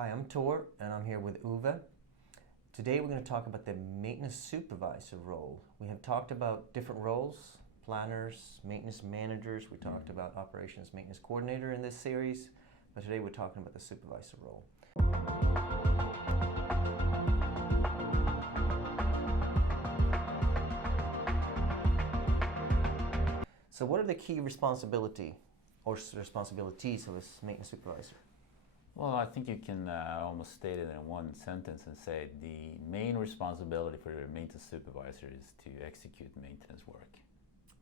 Hi, I'm Tor, and I'm here with Owe. Today we're going to talk about the maintenance supervisor role. We have talked about different roles, planners, maintenance managers. We talked about operations maintenance coordinator in this series, but today we're talking about the supervisor role. So what are the key responsibilities of a maintenance supervisor? Well, I think you can almost state it in one sentence and say the main responsibility for the maintenance supervisor is to execute maintenance work.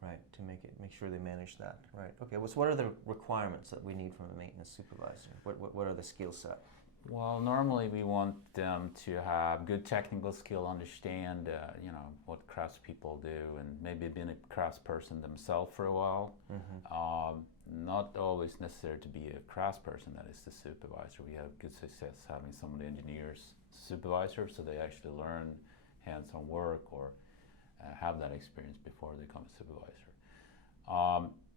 Right, to make sure they manage that. Right. Okay. Well, so what are the requirements that we need from a maintenance supervisor? What are the skill set? Well, normally we want them to have good technical skill, understand what craftspeople do, and maybe been a craftsperson themselves for a while. Not always necessary to be a craftsperson that is the supervisor. We have good success having some of the engineers supervisors, so they actually learn hands-on work or have that experience before they become a supervisor.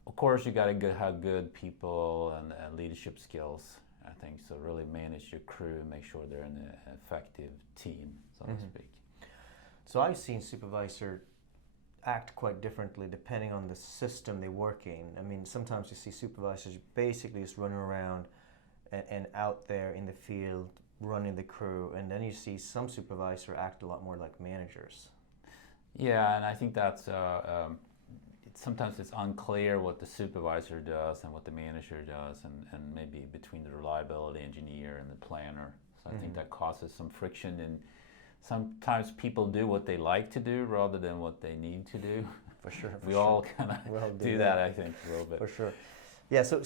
Of course, you got to have good people and leadership skills, I think, so really manage your crew, make sure they're an effective team, so to speak. So I've seen supervisor act quite differently depending on the system they work in. I mean, sometimes you see supervisors basically just running around and out there in the field running the crew, and then you see some supervisor act a lot more like managers. Yeah, and I think that's sometimes it's unclear what the supervisor does and what the manager does, and maybe between the reliability engineer and the planner. So I think that causes some friction, and sometimes people do what they like to do rather than what they need to do. For sure. We all kind of do that, I think, a little bit. For sure. Yeah. So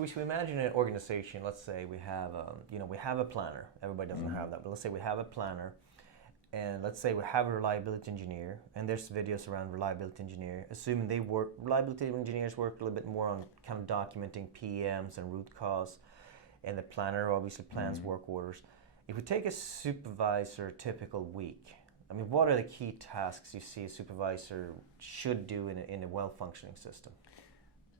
we should imagine an organization. Let's say we have we have a planner. Everybody doesn't have that, but let's say we have a planner. And let's say we have a reliability engineer, and there's videos around reliability engineer, assuming reliability engineers work a little bit more on kind of documenting PMs and root cause, and the planner obviously plans work orders. If we take a supervisor typical week, I mean, what are the key tasks you see a supervisor should do in a well-functioning system?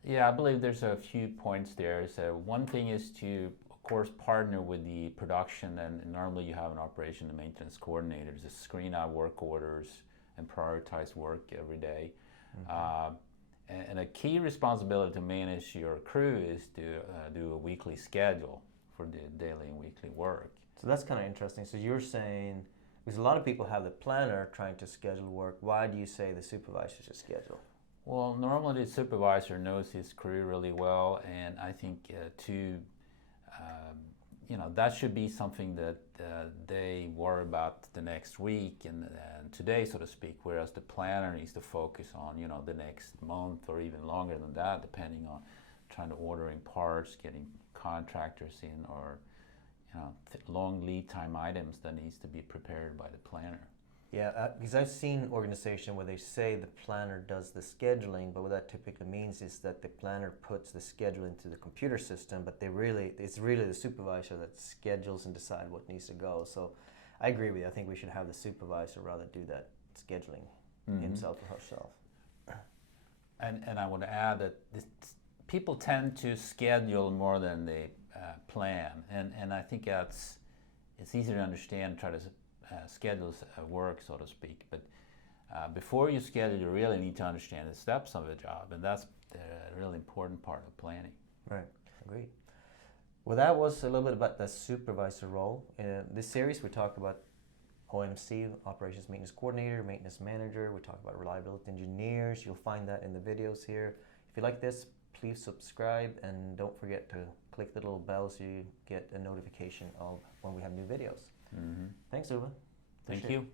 Yeah, I believe there's a few points there. So one thing is to, of course, partner with the production, and normally you have an operation and maintenance coordinator to screen out work orders and prioritize work every day. And a key responsibility to manage your crew is to do a weekly schedule for the daily and weekly work. So that's kind of interesting. So you're saying, because a lot of people have the planner trying to schedule work, why do you say the supervisor should schedule? Well, normally the supervisor knows his crew really well, and I think that should be something that they worry about the next week and today, so to speak, whereas the planner needs to focus on, the next month or even longer than that, depending on trying to ordering parts, getting contractors in, or long lead time items that needs to be prepared by the planner. Yeah, because I've seen organizations where they say the planner does the scheduling, but what that typically means is that the planner puts the schedule into the computer system, but it's really the supervisor that schedules and decides what needs to go. So I agree with you. I think we should have the supervisor rather do that scheduling himself or herself. And I want to add that people tend to schedule more than they plan, and I think it's easier to understand, try to schedules work, so to speak, but before you schedule, you really need to understand the steps of the job, and that's a really important part of planning. Right, agreed. Well, that was a little bit about the supervisor role. In this series, we talked about OMC, Operations Maintenance Coordinator, Maintenance Manager. We talked about reliability engineers. You'll find that in the videos here. If you like this, please subscribe, and don't forget to click the little bell so you get a notification of when we have new videos. Thanks, Owe. Thank you.